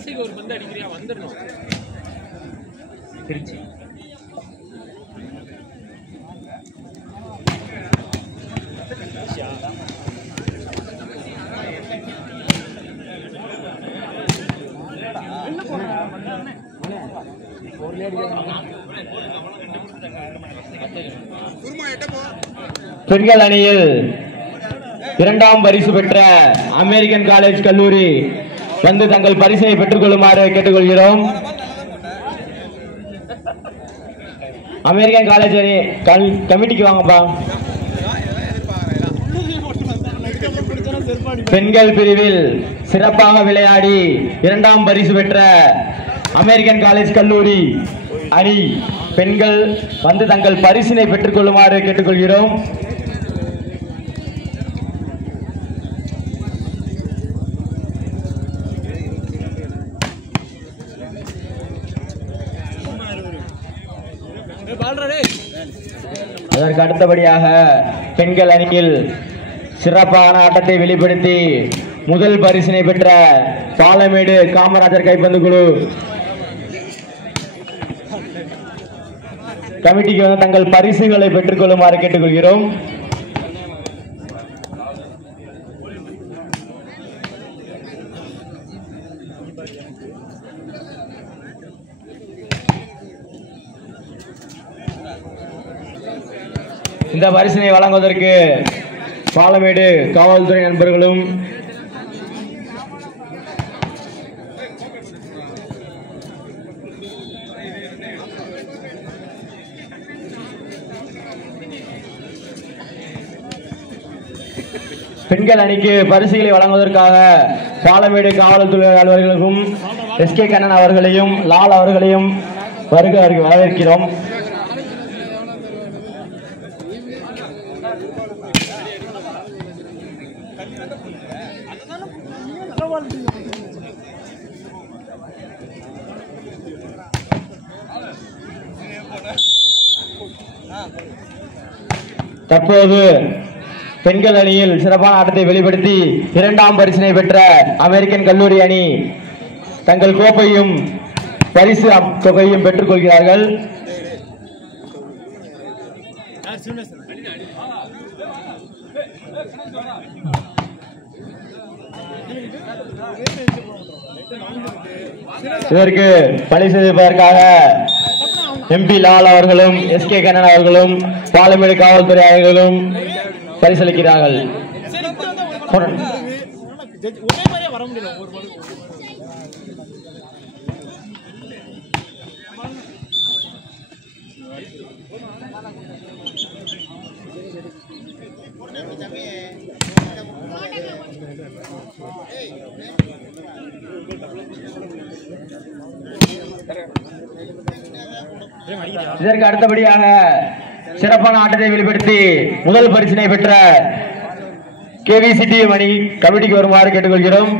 ஆசைக்கு ஒரு பந்து அடிக்கிறியா வந்துடணும் திருச்சி. பெண்கள் அணியில் இரண்டாம் பரிசு பெற்ற அமெரிக்கன் காலேஜ் கல்லூரி வந்து தங்கள் பரிசை பெற்றுக் கொள்ளுமாறு கேட்டுக்கொள்கிறோம். அமெரிக்கன் காலேஜ் அணி கமிட்டிக்கு வாங்கப்பா. பெண்கள் பிரிவில் சிறப்பாக விளையாடி இரண்டாம் பரிசு பெற்ற அமெரிக்கன் காலேஜ் கல்லூரி அணி பெண்கள் வந்து தங்கள் பரிசினை பெற்றுக் கொள்ளுமாறு கேட்டுக்கொள்கிறோம். அதற்கு அடுத்தபடியாக பெண்கள் அணியில் சிறப்பான ஆட்டத்தை வெளிப்படுத்தி முதல் பரிசினை பெற்ற பாலமேடு காமராஜர் கைப்பந்து குழு கமிட்டிக்கு வந்து தங்கள் பரிசுகளை பெற்றுக் கொள்ளுமாறு கேட்டுக்கொள்கிறோம். இந்த பரிசினை வழங்குவதற்கு பாலமேடு காவல்துறை நண்பர்களும் பெண்கள் அணிக்கு பரிசுகளை வழங்குவதற்காக பாலமேடு காவல்துறை அலுவலர்களுக்கும் எஸ்.கே. கண்ணன் அவர்களையும் லால் அவர்களையும் வரவேற்கிறோம். தற்போது பெண்கள் அணியில் சிறப்பான ஆட்டத்தை வெளிப்படுத்தி இரண்டாம் பரிசினை பெற்ற அமெரிக்கன் கல்லூரி அணி தங்கள் கோப்பையும் பரிசு தொகையும் பெற்றுக் கொள்கிறார்கள். இதற்கு பணி செய்வதற்காக எம்பி லால் அவர்களும் எஸ்.கே. கண்ணன் அவர்களும் பாலமேடு காவல்துறை அவர்களும் பரிசளிக்கிறார்கள். இதற்கு அடுத்தபடியாக சிறப்பான ஆட்டத்தை வெளிப்படுத்தி முதல் பரிசினை பெற்ற KVCT அணி கமிட்டிக்கு வருமாறு கேட்டுக்கொள்கிறோம்.